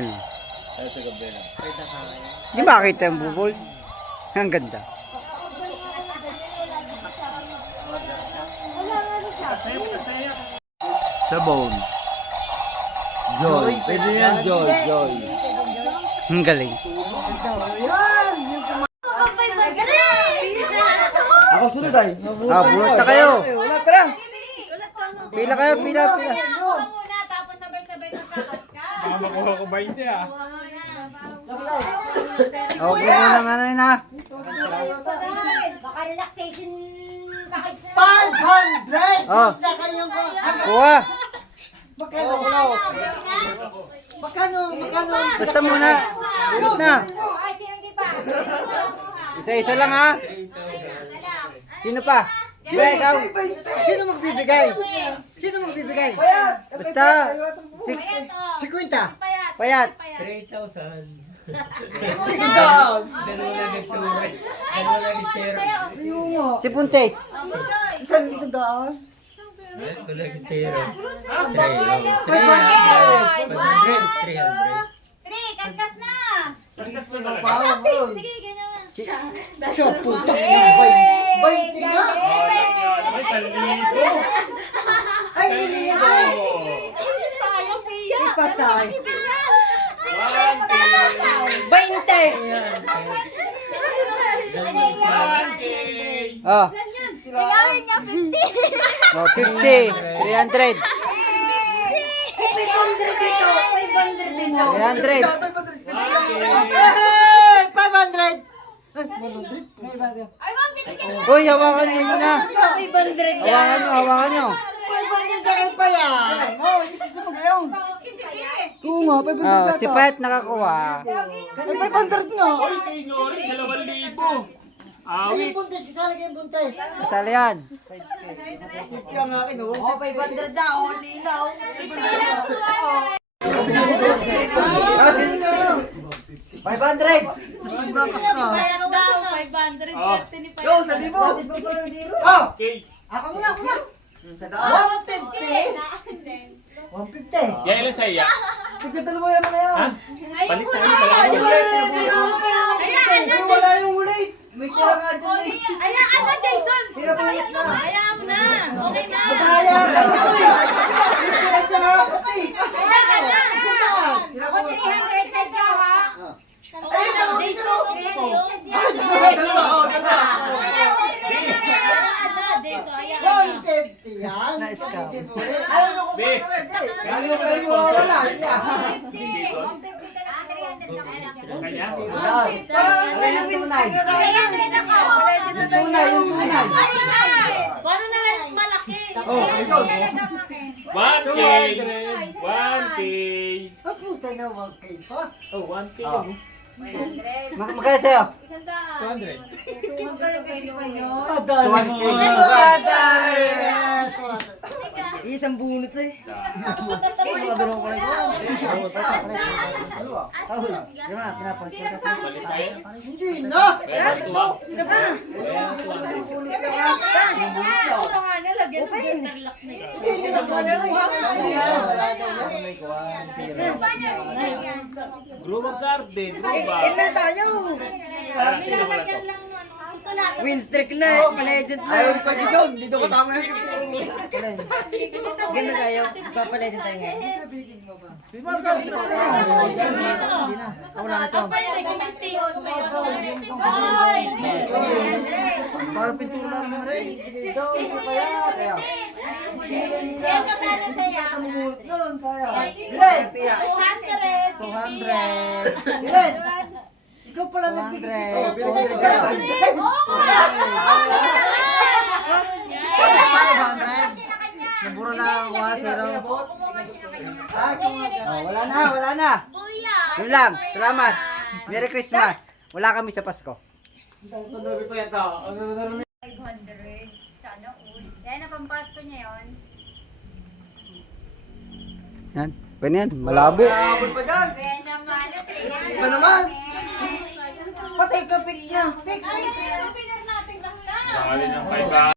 Yan. Di ba kita yung bubol? Ang ganda. Sabon. Joy. Pwede yan, Joy. Joy. Ang galing. Ako sunod ay. Bulat na kayo. Ulat tara. Pila kayo, pila. Muna, tapos sabay-sabay magkakas ka. Makuha ko 20 ah. Okay mo lang ano yun ha. Baka relaxation package na. 500! Oh. Na kayong Kuha. Magkano? Magkano? Basta muna. Bulat na. Ay, sinong di pa? Isa-isa lang ha. Sino pa? Sige, ikaw. Sino magbibigay? Sino magbibigay? Basta. Si, Si Quinta. Payat. 3,000. Down. Si Puntes. Isang daan. Kaskas na! Wow. Sige, ganyan. Siya, putak ng 20 nga. Ay, Sayang, Pia. Ipatay. 1K! Oh. Gagawin niya 50. Oh, 50. 300. 300. 500. Ay, wag binigyan mo. Uy, hawakan nyo muna. Hawakan nyo. 500 na kayo pa yan. Oh, isis na ngayon. Oo nga, 500 Oh, si Payat nakakuha. Ay, 500 nga. Oy, kay Nori, 2,000. Ay, Awi. yung buntis, kasali kayong buntis. Kasali yan. Kaya nga akin, oh. Oh, 500 na, oh, linaw. 500. Sobrang kas ka. Bayad daw, 500. Oh. Swerte ni Pia. Yo, sa libo. Oh, Okay. ako muna. 150. 150. Yan ilan sa iya? Tignan mo yan mga yan. Ha? Palit tayo, palit Ay, tayo. wala yung huli. May tira nga dyan eh. Hayaan na, Jason. Pinabulit na. Hayaan mo na. Okay na. Madaya ka na eh. May tira dyan ha, pati. Hayaan na. Tira Ako 300 sa Joe, ha? Okay na, Jason. Okay na yun. Dalawa, oh, dalawa. Hayaan na, Jason. Hayaan na. 150 yan. Nice ka. Be. Gano'n kayo wala. Kanya? Ano Winston ka na? Palayan na tayo. Paano na lang malaki? Oh, Jason. 1K. 1K. Ah, puta na, 1K pa. Oh, 1K. Oh. Magkano sa'yo? 200. 200. Isang bunot eh. Palit tayo. Hindi na. Meron tuwa. Meron tuwa. Ano nga niya, lagyan ng interlock na yun. Grove Garden. Grove. Email tayo. Nilalagyan lang nun. Susulatan. Winstreak na, palayan na. Ayaw pa dito. Dito kasama yung Ganun tayo. Papalayan tayo ngayon. Wala na ito. Pwede, gumistingon pa yun. Para pintura mo rin. Yan ka para sa'yo. 200. 200. Ikaw pala nagbigay. 500. Naburo na ako ha, zero. Oh, wala na. Yun lang, salamat. Merry Christmas. Wala kami sa Pasko. 500. Sana all. Yan ang pampasko niya yun. Yan, pwede yan, malabo. Kaya naman. Iba naman. Patay ka, pick na. Pick. Ay, pero pinag natin basta. Baka din ang 500.